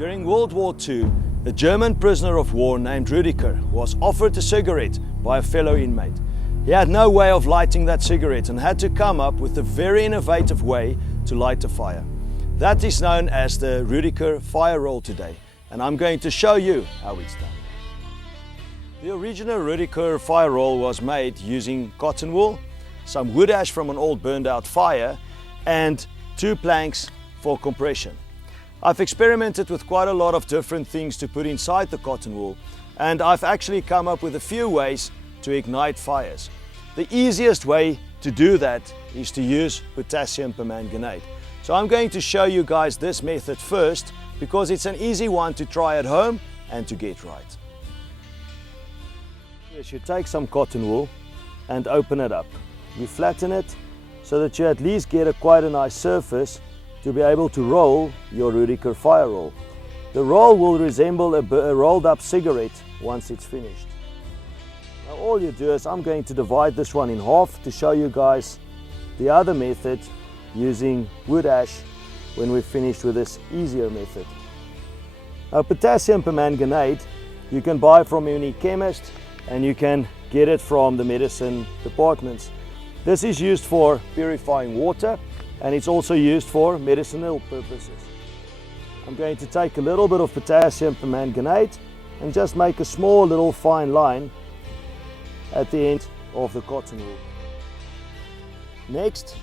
During World War II, a German prisoner of war named Rudiger was offered a cigarette by a fellow inmate. He had no way of lighting that cigarette and had to come up with a very innovative way to light a fire. That is known as the Rudiger fire roll today, and I'm going to show you how it's done. The original Rudiger fire roll was made using cotton wool, some wood ash from an old burned out fire, and 2 planks for compression. I've experimented with quite a lot of different things to put inside the cotton wool, and I've actually come up with a few ways to ignite fires. The easiest way to do that is to use potassium permanganate. So I'm going to show you guys this method first because it's an easy one to try at home and to get right. Yes, you take some cotton wool and open it up. You flatten it so that you at least get quite a nice surface to be able to roll your Rudiger fire roll. The roll will resemble a rolled up cigarette once it's finished. Now all you do is I'm going to divide this one in half to show you guys the other method using wood ash when we've finished with this easier method. Now potassium permanganate you can buy from any chemist and you can get it from the medicine departments. This is used for purifying water and it's also used for medicinal purposes. I'm going to take a little bit of potassium permanganate and just make a small little fine line at the end of the cotton wool. Next,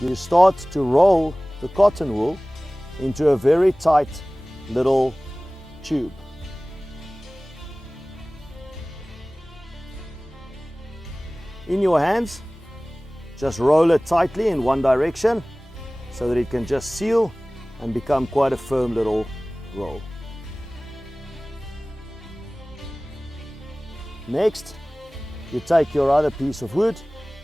you start to roll the cotton wool into a very tight little tube. In your hands, just roll it tightly in one direction so that it can just seal and become quite a firm little roll. Next, you take your other piece of wood,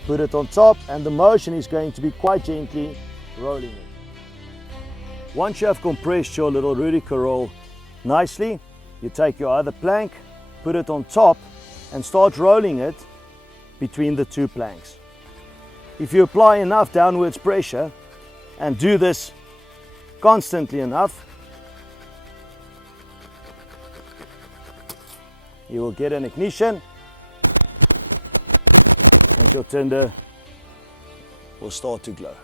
put it on top, and the motion is going to be quite gently rolling it. Once you have compressed your little Rudiger roll nicely, you take your other plank, put it on top, and start rolling it between the 2 planks. If you apply enough downwards pressure and do this constantly enough, you will get an ignition and your tinder will start to glow.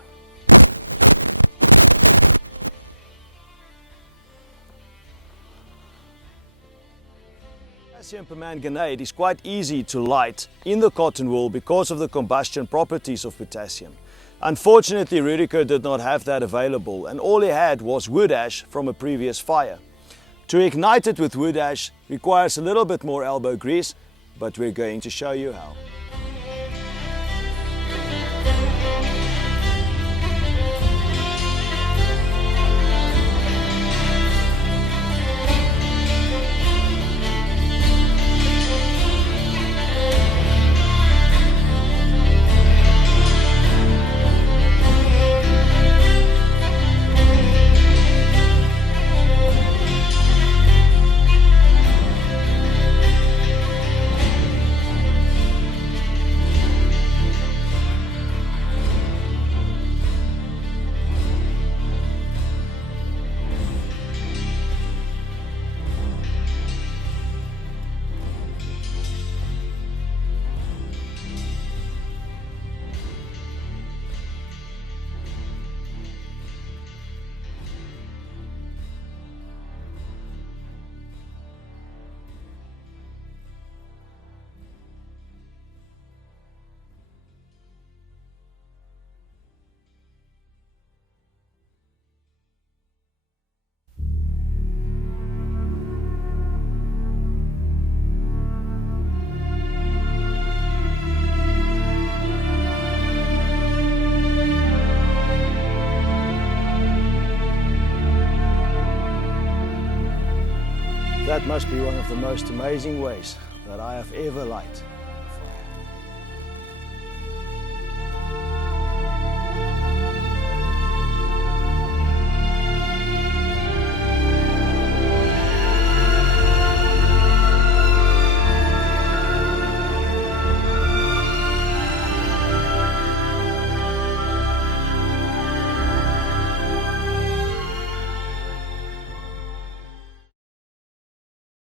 Potassium permanganate is quite easy to light in the cotton wool because of the combustion properties of potassium. Unfortunately, Rudiger did not have that available and all he had was wood ash from a previous fire. To ignite it with wood ash requires a little bit more elbow grease, but we're going to show you how. That must be one of the most amazing ways that I have ever lighted.